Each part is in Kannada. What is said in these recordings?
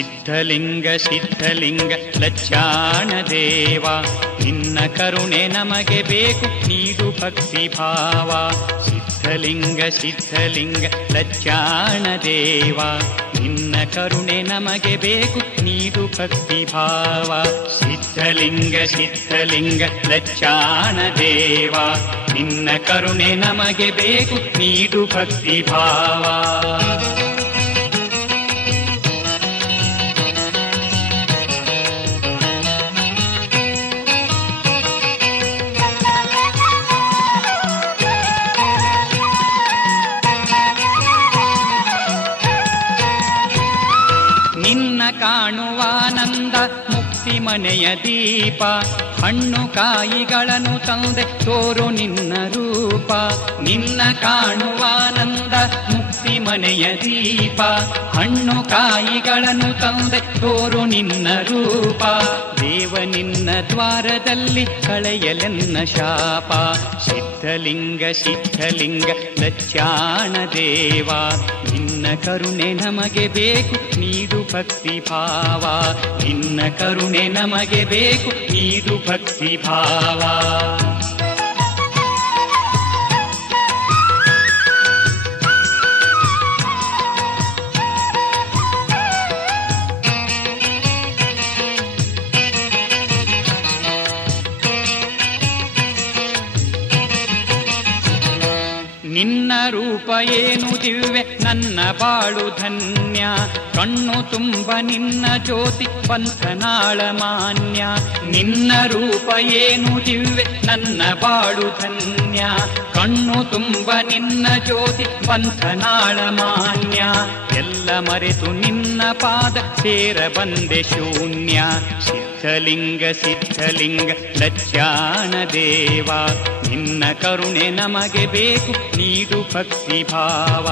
ಸಿದ್ಧಲಿಂಗ ಸಿದ್ಧಲಿಂಗ ಲಜ್ಜಾಣ ದೇವ, ನಿನ್ನ ಕರುಣೆ ನಮಗೆ ಬೇಕು ನೀಡು ಭಕ್ತಿ ಭಾವ. ಸಿದ್ಧಲಿಂಗ ಸಿದ್ಧಲಿಂಗ ಲಜ್ಜಾಣ ದೇವ, ನಿನ್ನ ಕರುಣೆ ನಮಗೆ ಬೇಕು ನೀಡು ಭಕ್ತಿ ಭಾವ. ಸಿದ್ಧಲಿಂಗ ಸಿದ್ಧಲಿಂಗ ಲಜ್ಜಾಣ ದೇವ, ನಿನ್ನ ಕರುಣೆ ನಮಗೆ ಬೇಕು ನೀಡು ಭಕ್ತಿ ಭಾವ. ನಿನ್ನ ಕಾಣುವಾನಂದ ಮುಕ್ತಿ ಮನೆಯ ದೀಪ, ಹಣ್ಣು ಕಾಯಿಗಳನ್ನು ತಂದೆ ತೋರು ನಿನ್ನ ರೂಪ. ನಿನ್ನ ಕಾಣುವಾನಂದ ಮುಕ್ತಿ ಮನೆಯ ದೀಪ, ಹಣ್ಣು ಕಾಯಿಗಳನ್ನು ತಂದೆ ತೋರು ನಿನ್ನ ರೂಪ. ದೇವ ನಿನ್ನ ದ್ವಾರದಲ್ಲಿ ಕಳೆಯಲೆನ್ನ ಶಾಪ. ಸಿದ್ಧಲಿಂಗ ಸಿದ್ಧಲಿಂಗ ಲಜ್ಜಾಣ ದೇವ, ನಿನ್ನ ಕರುಣೆ ನಮಗೆ ಬೇಕು ನೀಡು ಭಕ್ತಿ ಭಾವ. ನಿನ್ನ ಕರುಣೆ ನಮಗೆ ಬೇಕು ನೀಡು ಭಕ್ತಿ ಭಾವ. ನಿನ್ನ ರೂಪ ಏನು ದಿವ್ಯ ನನ್ನ ಬಾಳು ಧನ್ಯ, ಕಣ್ಣು ತುಂಬ ನಿನ್ನ ಜ್ಯೋತಿ ಪಂಥನಾಳ ಮಾನ್ಯ. ನಿನ್ನ ರೂಪ ಏನು ದಿವ್ಯ ನನ್ನ ಬಾಳು ಧನ್ಯ, ಕಣ್ಣು ತುಂಬ ನಿನ್ನ ಜ್ಯೋತಿ ಪಂಥನಾಳ ಮಾನ್ಯ. ಎಲ್ಲ ಮರೆತು ನಿನ್ನ ಪಾದ ಸೇರ ಬಂದೆ ಶೂನ್ಯ. ಸಿದ್ಧಲಿಂಗ ಸಿದ್ಧಲಿಂಗ ಲಜ್ಜಾಣ ದೇವ, ನಿನ್ನ ಕರುಣೆ ನಮಗೆ ಬೇಕು ನೀಡು ಭಕ್ತಿ ಭಾವ.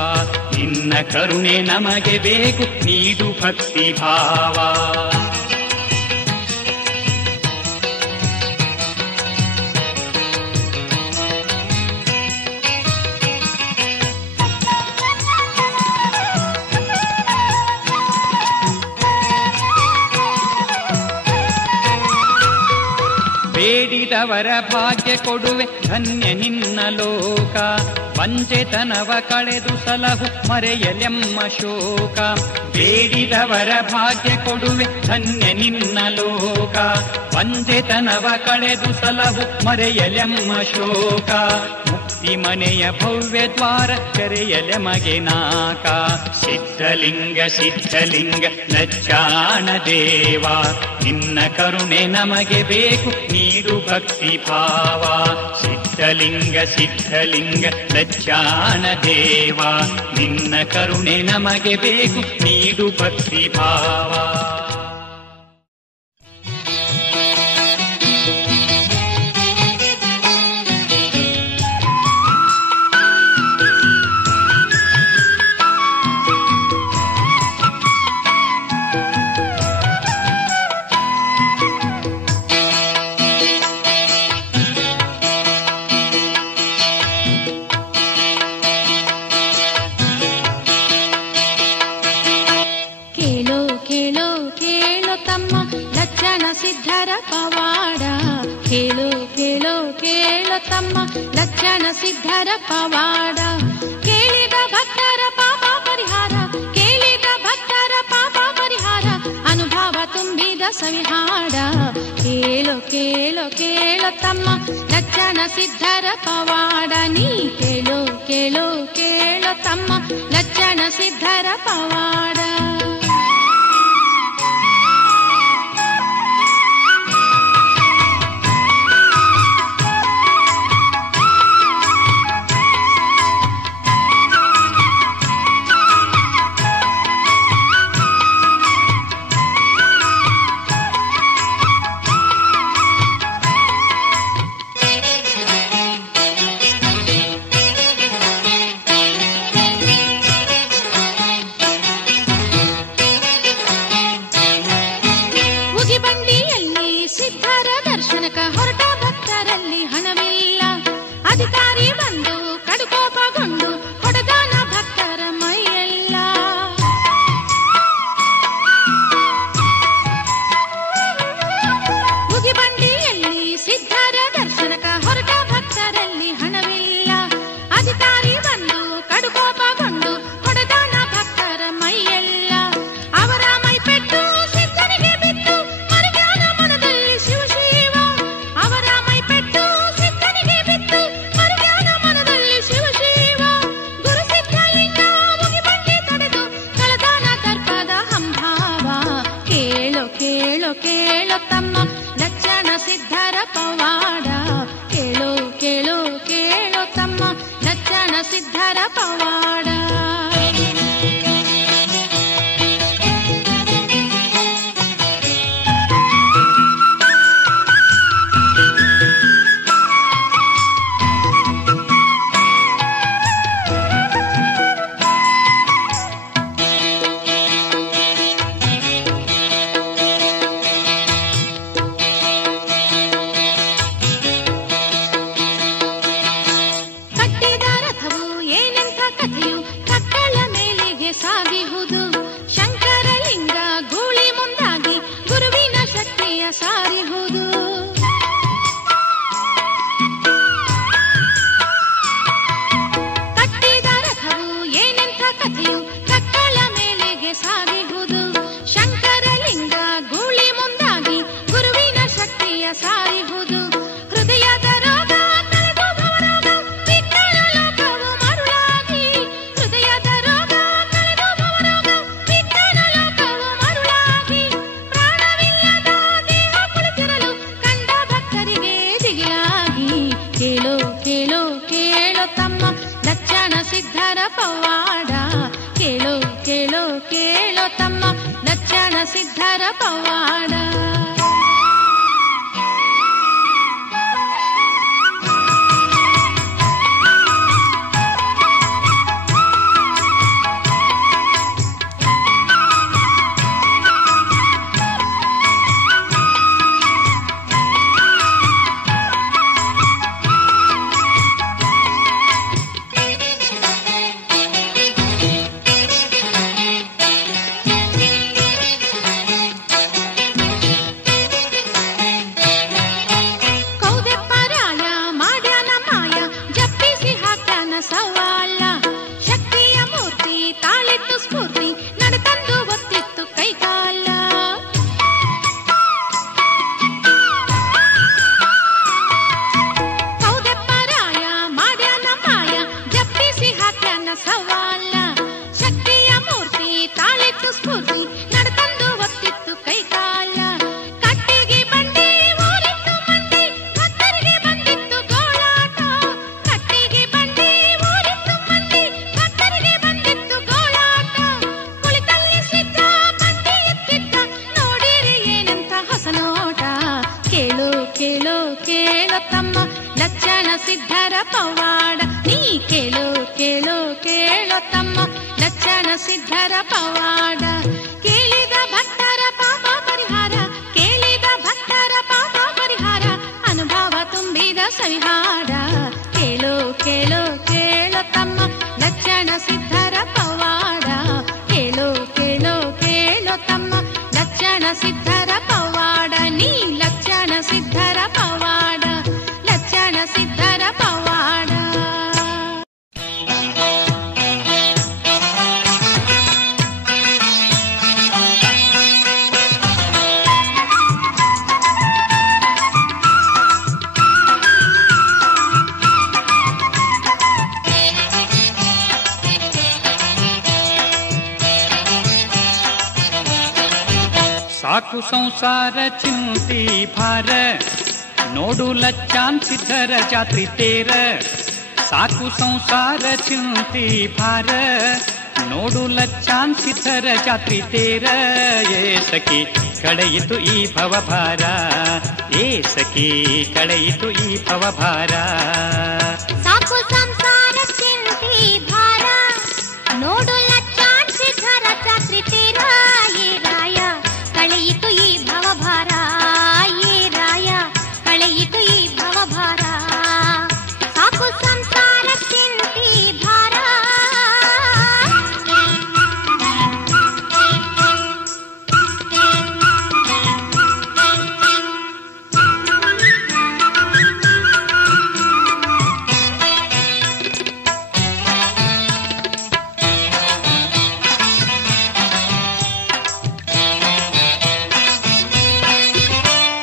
ನಿನ್ನ ಕರುಣೆ ನಮಗೆ ಬೇಕು ನೀಡು ಭಕ್ತಿ ಭಾವ. ಬೇಡಿದವರ ಭಾಗ್ಯ ಕೊಡುವೆ ಧನ್ಯ ನಿನ್ನ ಲೋಕ. ವಂಚೆತನವ ಕಳೆದು ಸಲಹು ಮರೆಯಲೆಮ್ಮ ಶೋಕ. ಬೇಡಿದವರ ಭಾಗ್ಯ ಕೊಡುವೆ ಧನ್ಯ ನಿನ್ನ ಲೋಕ. ವಂಚೆತನವ ಕಳೆದು ಸಲಹು ಮರೆಯಲೆಮ್ಮ ಶೋಕ. ಮುಕ್ತಿ ಮನೆಯ ಭವ್ಯ ದ್ವಾರ ತೆರೆಯಲೆ ಮಗೆ ನಾಕ. ಸಿದ್ಧಲಿಂಗ ಸಿದ್ಧಲಿಂಗ ಲಜ್ಜಾಣ ದೇವ, ನಿನ್ನ ಕರುಣೆ ನಮಗೆ ಬೇಕು ನೀಡು ಭಕ್ತಿ ಭಾವ. ಸಿದ್ಧಲಿಂಗ ಸಿದ್ಧಲಿಂಗ ಲಜ್ಜಾಣ ದೇವ, ನಿನ್ನ ಕರುಣೆ ನಮಗೆ ಬೇಕು ನೀಡು ಭಕ್ತಿ ಭಾವ. ಸಿದ್ಧರ ಪವಾಡ ಕೇಳು ಕೇಳು ಕೇಳು ತಮ್ಮ ಲಕ್ಷಣ ಸಿದ್ಧರ ಪವಾಡ. ಕೇಳಿದ ಭಕ್ತರ ಪಾಪ ಪರಿಹಾರ, ಕೇಳಿದ ಭಕ್ತರ ಪಾಪ ಪರಿಹಾರ, ಅನುಭವ ತುಂಬಿದ ಸವಿಹಾಡ. ಕೇಳು ಕೇಳು ಕೇಳು ತಮ್ಮ ಲಕ್ಷಣ ಸಿದ್ಧರ ಪವಾಡ. ನೀ ಕೇಳು ಕೇಳು ಕೇಳು ತಮ್ಮ ಲಕ್ಷಣ ಸಿದ್ಧರ ಪವಾಡ. ಸಾಗಿಹುದು ಶಂಕರಲಿಂಗ ಗೂಳಿ ಮುಂದಾಗಿ ಗುರುವಿನ ಶಕ್ತಿಯ ಸಾರಿಹುದು. ಕಟ್ಟಿದ ರಥವು ಏನೆಂಥ ಕಥೆಯು ಕಟ್ಟಳ ಮೇಲೆಗೆ ಸಾಗಿಹುದು ಶಂಕರಲಿಂಗ ಗೂಳಿ ಮುಂದಾಗಿ ಗುರುವಿನ ಶಕ್ತಿಯ ಸಾರಿಹುದು. ಹೃದಯದ ರೋಗ ಕಳೆದು ಭವರೋಗ ವಿಜ್ಞಾನ ಲೋಕವು ಮರುಳಾಗಿ ಹೃದಯದ ರೋಗ ಕಳೆದು ಭವರೋಗ ವಿಜ್ಞಾನ ಲೋಕವು ಮರುಳಾಗಿ ಪ್ರಾಣವಿಲ್ಲದ ದೇಹ ಕುಳಿತಿರಲು ಕಂಡ ಭಕ್ತರಿಗೆ ದಿಗಿಲಾಗಿ ಕೇಳೋ ಕೇಳೋ ಕೇಳೋ ತಮ್ಮ ಲಕ್ಷಣ ಸಿದ್ಧರ ಪವಾಡ ಕೇಳೋ ಕೇಳೋ ಕೇಳೋ ತಮ್ಮ ಲಕ್ಷಣ ಸಿದ್ಧರ ಪವಾಡ. ಕೌದೆಪ್ಪರಾಯ ಮಾಡ್ಯಾನ ಮಾಯ ಜಪ್ಪಿಸಿ ಹಾಕ್ಯಾನ ಸವಾಲ ಶಕ್ತಿಯ ಮೂರ್ತಿ ತಾಳಿತ್ತು ಸ್ಫೂರ್ತಿ ನಡೆತಂದು ಒತ್ತಿತ್ತು ಕೈಕಾಲ. ಕೌದೆಪ್ಪರಾಯ ಮಾಡ್ಯಾನ ಮಾಯ ಜಪ್ಪಿಸಿ ಹಾಕ್ಯಾನ ಸವಾಲ ಶಕ್ತಿಯ ಮೂರ್ತಿ ತಾಳಿತ್ತು ಸ್ಫೂರ್ತಿ ನಡೆತಂದು ಒತ್ತಿತ್ತು ಕೈಕಾಲ. ಕಟ್ಟಿಗೆ ಬಂಡಿ ಊರಿತ್ತು ಮಂದಿ ಭಕ್ತರಿಗೆ ಬಂದಿತ್ತು ಗೋಳಾಟ ಕಟ್ಟಿಗೆ ಬಂಡಿ ಊರಿತ್ತು ಮಂದಿ ಭಕ್ತರಿಗೆ ಬಂದಿತ್ತು ಗೋಳಾಟ. ಕುಳಿತಲ್ಲಿ ಸಿದ್ಧ ಬಂಡಿ ಎತ್ತಿದ್ದ ನೋಡಿರಿ ಏನಂತ ಹಸನೋಟ ಕೇಳೋ ಕೇಳೋ ಕೇಳೋ ತಮ್ಮ ಲಕ್ಷಣ ಸಿದ್ಧರ ಪವಾಡ ನೀ ಕೇಳೋ ಕೇಳೋ ಕೇಳೋ ತಮ್ಮ ಲಕ್ಷಣ ಸಿದ್ಧರ ಪವಾಡ. ಕೇಳಿದ ಭಕ್ತರ ಪಾಪ ಪರಿಹಾರ ಕೇಳಿದ ಭಕ್ತರ ಪಾಪ ಪರಿಹಾರ ಅನುಭವ ತುಂಬಿದ ಸವಿಹಾರ ಕೇಳೋ ಕೇಳೋ ಕೇಳೋ ತಮ್ಮ ಲಕ್ಷಣ ಸಿದ್ಧರ ಪವಾಡ ಕೇಳೋ ಕೇಳೋ ಕೇಳೋ ತಮ್ಮ ಲಕ್ಷಣ ಸಿದ್ಧರ ಪವಾಡ ನೀ ಲಕ್ಷಣ ಸಿದ್ಧರ ಪವಾಡ ಲಕ್ಷಣ ಸಿದ್ಧರ ಪವಾಡ. ಸಾಕು ಸಂಸಾರ ಚಿಂತಿ ಭಾರ ನೋಡು ಲಚ್ಚಾನ್ ಸಿದ್ಧರ ಜಾತ್ರಿ ತೇರ. ಸಾಕು ಸಂಸಾರ ಚಿಂತಿ ಭಾರ ನೋಡು ಲಚ್ಚಾನ್ ಸಿದ್ಧರ ಜಾತ್ರಿ ತೇರ. ಏ ಸಖಿ ಕಳೆಯಿತು ಈ ಭವಭಾರ ಏ ಸಖಿ ಕಳೆಯಿತು ಈ ಭವಭಾರ. ಸಾಕು ಸಂಸಾರ ಚಿಂತಿ ಭಾರ ನೋಡು ಲಚ್ಚಾನ್ ಸಿದ್ಧರ ಜಾತ್ರಿ ತೇರ. ಏ ರಾಯ ಕಳೆಯಿತು ಈ ಭವಭಾರ ಏ ರಾಯ ಕಳೆಯಿತು ಈ ಭವಭಾರ. ಸಾಕು ಸಂಸಾರ ಚಿಂತಿ ಭಾರ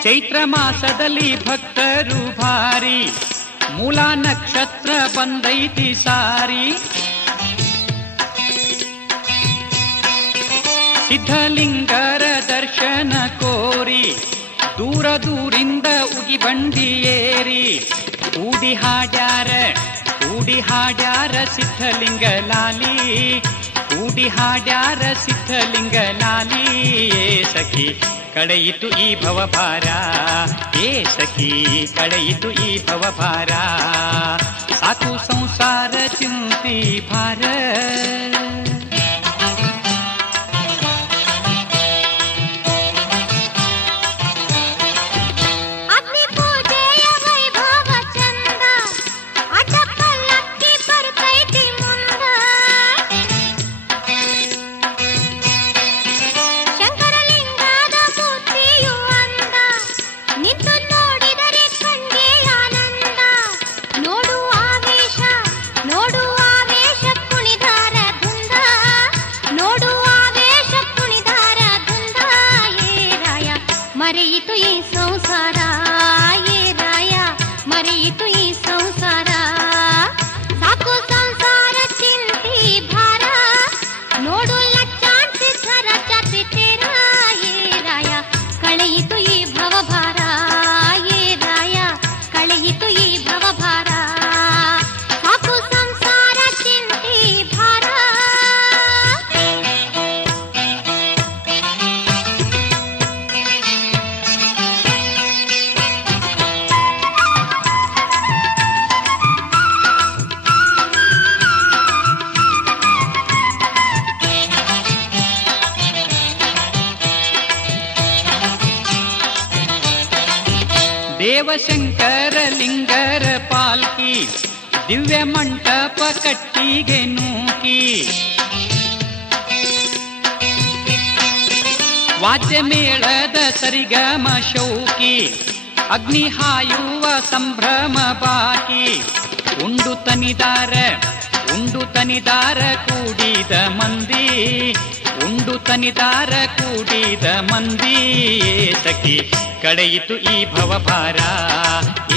ಚೈತ್ರ ಮಾಸದಲ್ಲಿ ಭಕ್ತರು ಭಾರಿ ಮೂಲ ನಕ್ಷತ್ರ ಬಂದೈತಿ ಸಾರಿ. ಸಿದ್ಧಲಿಂಗರ ದರ್ಶನ ಕೋರಿ ದೂರ ದೂರಿಂದ ಉಗಿ ಬಂಡಿ ಏರಿ ಕೂಡಿ ಹಾಡ್ಯಾರ ಸಿದ್ಧಲಿಂಗ ಲಾಲಿ ಕೂಡಿ ಹಾಡ್ಯಾರ ಸಿದ್ಧಲಿಂಗ ಲಾಲಿ. ಏ ಸಖಿ ಕಳೆಯಿತು ಈ ಭವಭಾರ ಏ ಸಖಿ ಕಳೆಯಿತು ಈ ಭವಭಾರ. ಸಾಕು ಸಂಸಾರ ಚಿಂತಿ ಭಾರ. ಅಗ್ನಿ ಪೂಜೆಯ ವೈಭವ ಚಂದ ಅಡ್ಡ ಪಲ್ಲಕ್ಕಿ ಬರ್ತೈತಿ ಮುಂದ. ದೇವಶಂಕರ ಲಿಂಗರ ಪಾಲ್ಕಿ ದಿವ್ಯ ಮಂಟಪ ಕಟ್ಟಿಗೆ ನೂಕಿ ವಾದ್ಯ ಮೇಳದ ಸರಿಗಮ ಶೌಕಿ ಅಗ್ನಿ ಹಾಯುವ ಸಂಭ್ರಮ ಬಾಕಿ ಉಂಡು ತನಿದಾರ ಕೂಡಿದ ಮಂದಿ ಉಂಡು ತನಿದಾರ ಕೂಡಿದ ಮಂದಿ ಸಖಿ ಕಳೆಯಿತು ಈ ಭವಭಾರ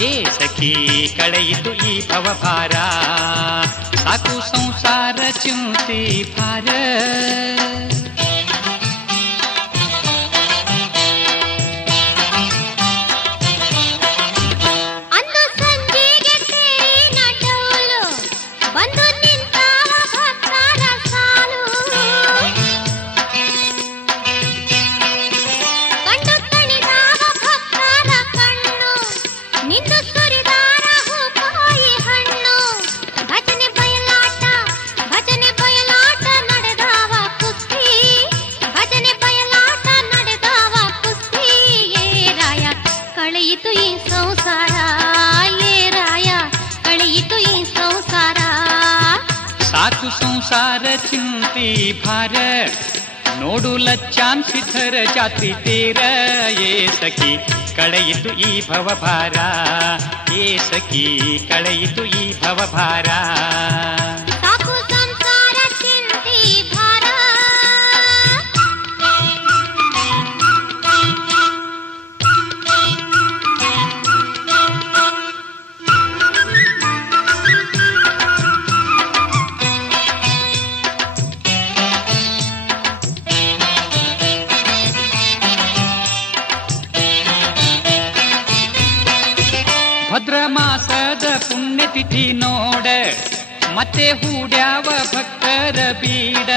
ಏ ಸಖಿ ಕಳೆಯಿತು ಈ ಭವಭಾರ ಸಾಕು ಸಂಸಾರ ಚಿಂತೆ ಭಾರ ಸಂಸಾರ ಚಿಂತೆ ಭಾರ ನೋಡು ಲಚ್ಚಾನ್ ಸಿದ್ಧರ ಜಾತ್ರಿ ತೇರ ಏ ಸಖಿ ಕಳೆಯಿತು ಈ ಭವಭಾರ ಏ ಸಖಿ ಕಳೆಯಿತು ಈ ಭವಭಾರ ಭದ್ರ ಮಾಸದ ಪುಣ್ಯತಿಥಿ ನೋಡ ಮತ್ತೆ ಹೂಡ್ಯಾವ ಭಕ್ತರ ಬೀಡ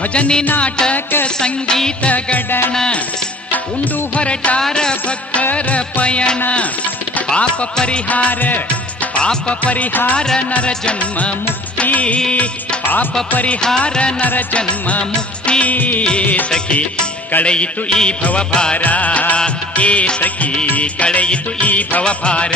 ಭಜನೆ ನಾಟಕ ಸಂಗೀತ ಗಡಣ ಉಂಡು ಹೊರಟಾರ ಭಕ್ತರ ಪಯಣ ಪಾಪ ಪರಿಹಾರ ನರ ಜನ್ಮ ಮುಕ್ತಿ ಪಾಪ ಪರಿಹಾರ ನರ ಜನ್ಮ ಮುಕ್ತಿ ಸಖಿ ಕಳೆಯಿತು ಈ ಭವಭಾರ ಏ ಸಖಿ ಕಳೆಯಿತು ಈ ಭವಭಾರ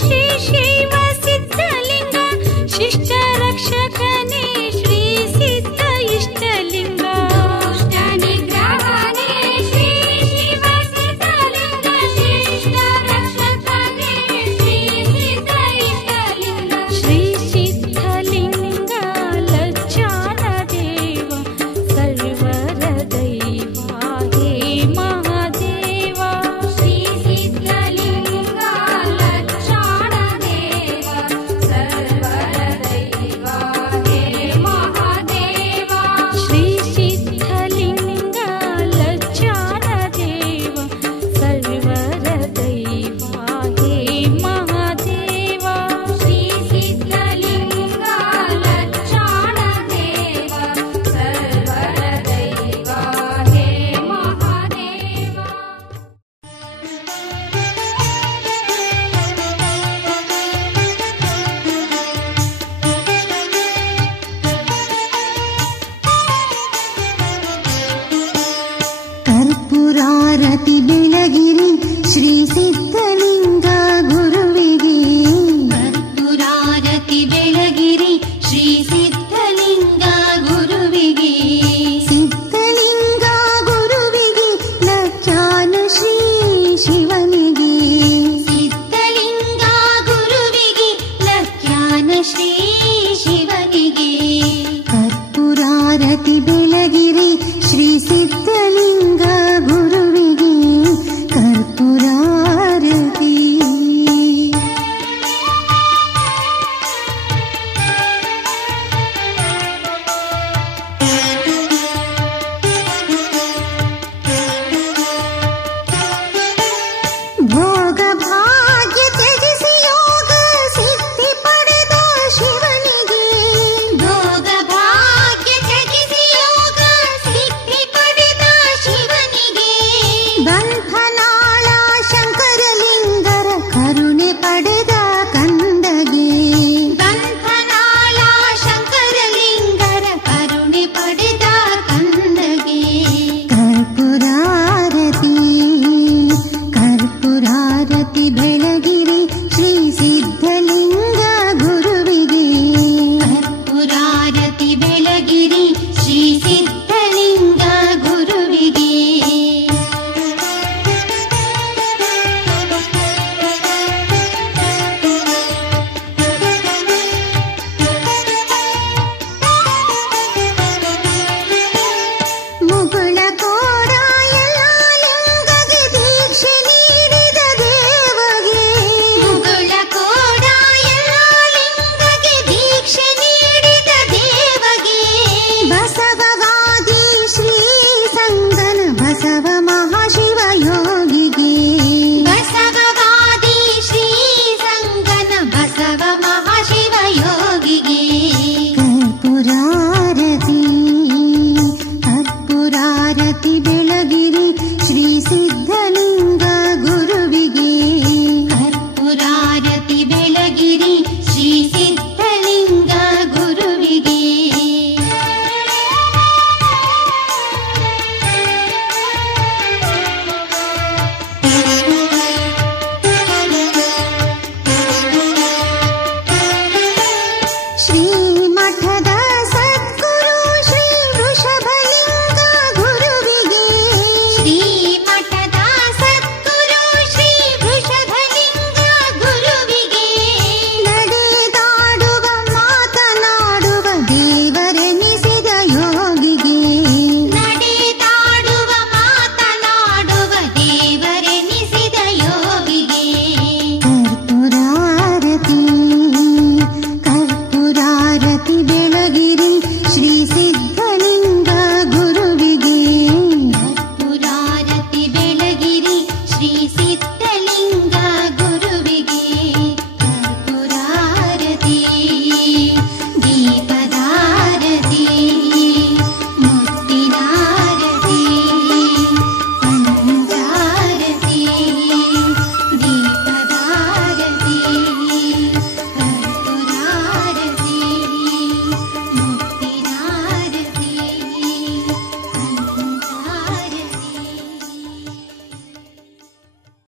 ಶ್ರೀ